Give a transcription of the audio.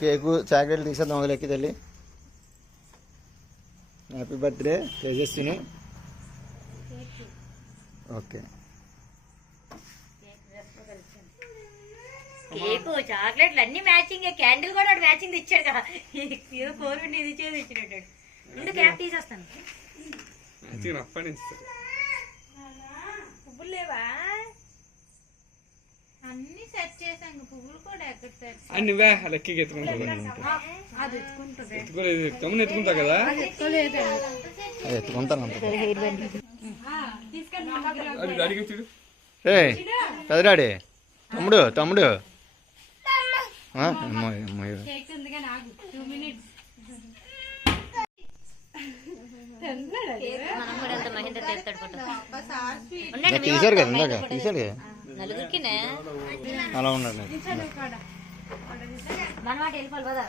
Cake చాక్లెట్లు తీసేద్దాం మొదలెక్కి తల్లి. Happy birthday Tejaswini. Okay cake చాక్లెట్లు అన్ని మ్యాచింగ్, క్యాండిల్ కూడా మ్యాచింగ్ ఇచ్చాడు కదా. ఏదో కోరుండి ఇది చేసి ఇచ్చినట్టు. ముందు క్యాప్ తీసేస్తాను. పువ్వులు లేవా? అన్ని సెట్ చేసాను. పువ్వులు కూడా ఎక్కడ సెట్ అన్నివే లెక్కకి ఎత్తుకుంటా కదా. ఎత్తుకుంటాను. ఏ పెదరాడి తమ్ముడు తమ్ముడు తీసాడు కదా ఇందాక తీసాడు కదా నలుగురికి అలా ఉన్నాడు. వెళ్ళిపోవాలి కదా.